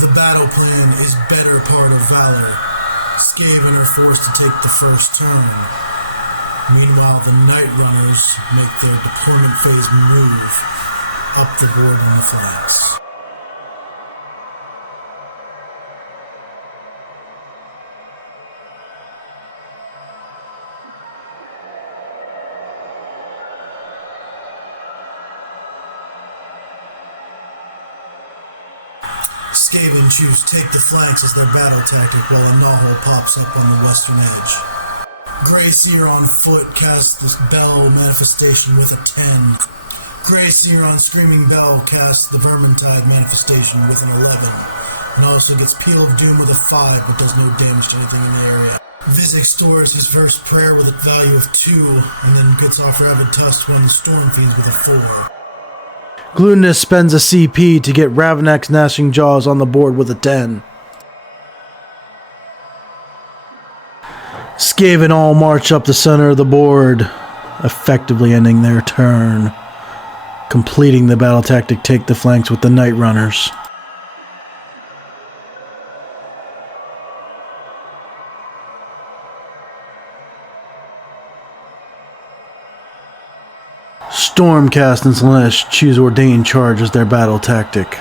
The battle plan is better part of valor. Skaven are forced to take the first turn. Meanwhile, the Night Runners make their deployment phase move up the board on the flanks. Skaven choose take the flanks as their battle tactic while a Nahul pops up on the western edge. Grey Seer on foot casts the Bell manifestation with a 10. Grey Seer on Screaming Bell casts the Vermintide manifestation with an 11. And also gets Peel of Doom with a 5 but does no damage to anything in the area. Vizek stores his first prayer with a value of 2 and then gets off Ravid Tusk when the Storm Fiends with a 4. Gluttonous spends a CP to get Ravenak's Gnashing Jaws on the board with a 10. Skaven all march up the center of the board, effectively ending their turn, completing the battle tactic take the flanks with the Night Runners. Stormcast and Slaanesh choose Ordained Charge as their battle tactic.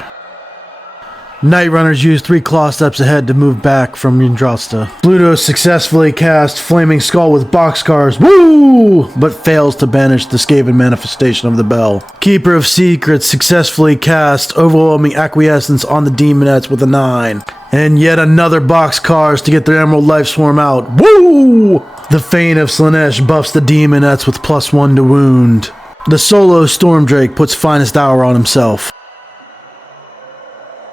Night Runners use 3 claw steps ahead to move back from Yndrasta. Bluto successfully casts Flaming Skull with Boxcars, woo! But fails to banish the Skaven manifestation of the bell. Keeper of Secrets successfully casts Overwhelming Acquiescence on the Demonettes with a 9. And yet another Boxcars to get their Emerald Life Swarm out, woo! The Fane of Slaanesh buffs the Demonettes with +1 to wound. The solo Stormdrake puts Finest Hour on himself.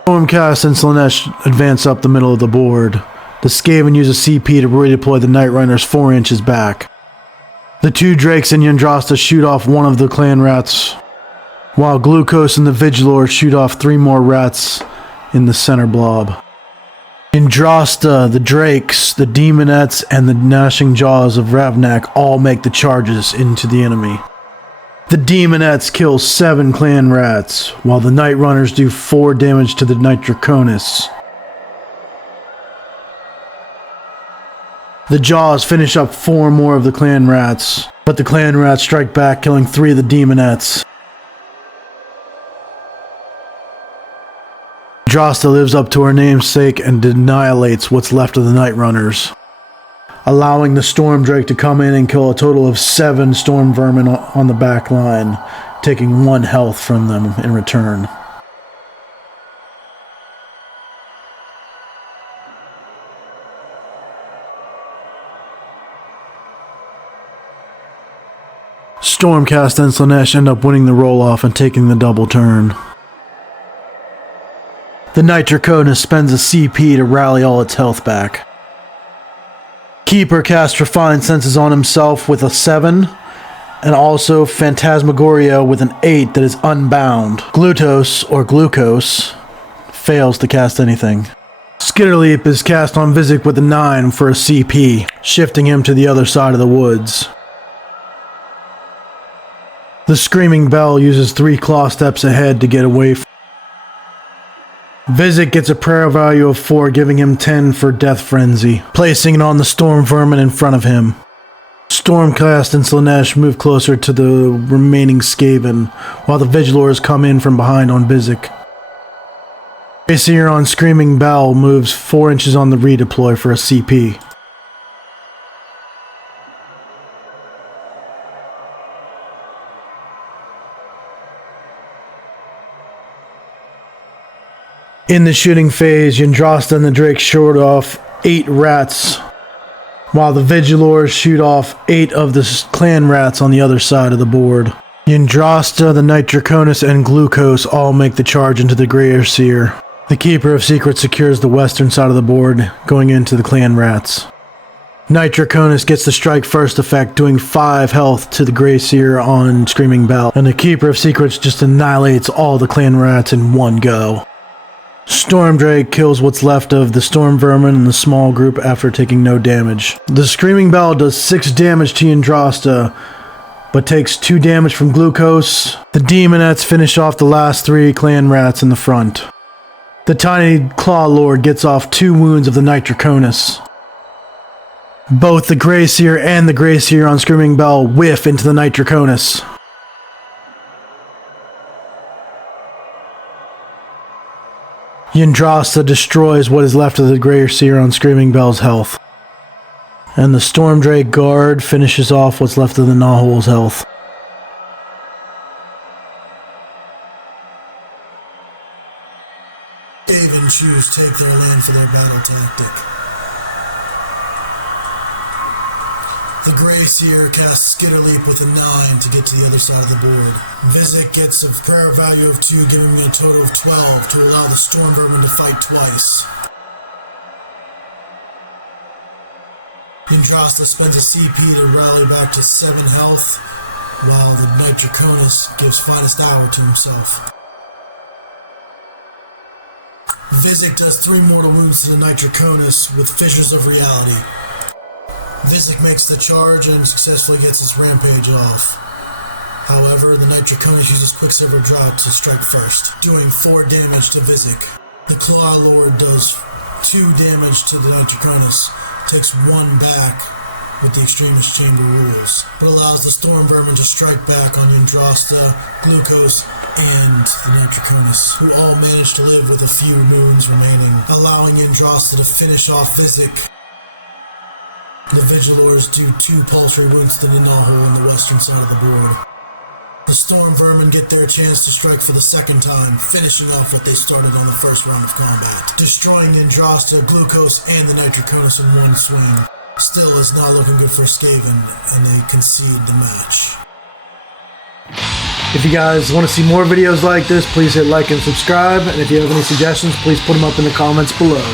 Stormcast and Slaanesh advance up the middle of the board. The Skaven use a CP to redeploy the Night Runners 4 inches back. The 2 Drakes and Yndrasta shoot off one of the clan rats, while Glucose and the Vigilor shoot off 3 more rats in the center blob. Yndrasta, the Drakes, the Demonettes, and the Gnashing Jaws of Ravnak all make the charges into the enemy. The Demonettes kill 7 clan rats, while the Night Runners do 4 damage to the Night Draconis. The Jaws finish up 4 more of the clan rats, but the clan rats strike back, killing 3 of the Demonettes. Yndrasta lives up to her namesake and annihilates what's left of the Night Runners, allowing the Stormdrake to come in and kill a total of 7 Storm Vermin on the back line, taking 1 health from them in return. Stormcast and Slaanesh end up winning the roll-off and taking the double turn. The Night Draconis spends a CP to rally all its health back. Keeper casts Refined Senses on himself with a 7, and also Phantasmagoria with an 8 that is unbound. Glutos, or Glucose, fails to cast anything. Skitterleap is cast on Vizek with a 9 for a CP, shifting him to the other side of the woods. The Screaming Bell uses 3 claw steps ahead to get away from Vizek gets a prayer value of 4, giving him 10 for Death Frenzy, placing it on the Storm Vermin in front of him. Stormcast and Slaanesh move closer to the remaining Skaven, while the Vigilors come in from behind on Vizek. Seer on Screaming Bell moves 4 inches on the redeploy for a CP. In the shooting phase, Yndrasta and the Drake shoot off 8 rats, while the Vigilors shoot off 8 of the clan rats on the other side of the board. Yndrasta, the Night Draconis, and Glucose all make the charge into the Grey Seer. The Keeper of Secrets secures the western side of the board, going into the clan rats. Night Draconis gets the strike first effect, doing 5 health to the Grey Seer on Screaming Bell, and the Keeper of Secrets just annihilates all the clan rats in one go. Stormdrake kills what's left of the Storm Vermin in the small group after taking no damage. The Screaming Bell does 6 damage to Yndrasta, but takes 2 damage from Glucose. The Demonettes finish off the last 3 clan rats in the front. The tiny Claw Lord gets off 2 wounds of the Nitroconus. Both the Grey Seer and the Grey Seer on Screaming Bell whiff into the Nitroconus. Yndrasta destroys what is left of the Grey Seer on Screaming Bell's health. And the Stormdrake Guard finishes off what's left of the Gnawhole's health. Skaven choose take their land for their battle tactic. The Grey Seer casts Skitter Leap with a 9 to get to the other side of the board. Vizic gets a prayer value of 2, giving me a total of 12 to allow the Storm Vermin to fight twice. Yndrasta spends a CP to rally back to 7 health, while the Nitroconus gives Finest Hour to himself. Vizic does 3 mortal wounds to the Nitroconus with Fissures of Reality. Vizic makes the charge and successfully gets his rampage off. However, the Nitroconus uses Quicksilver Drought to strike first, doing 4 damage to Vizic. The Claw Lord does 2 damage to the Nitroconus, takes 1 back with the Extremist Chamber rules, but allows the Storm Vermin to strike back on Yndrasta, Glucose, and the Nitroconus, who all manage to live with a few wounds remaining, allowing Yndrasta to finish off Vizic. The Vigilors do 2 paltry wounds to the Gnawhole on the western side of the board. The Storm Vermin get their chance to strike for the second time, finishing off what they started on the first round of combat, destroying Yndrasta, Glucose, and the Nitroconus in 1 swing. Still, it's not looking good for Skaven, and they concede the match. If you guys want to see more videos like this, please hit like and subscribe, and if you have any suggestions, please put them up in the comments below.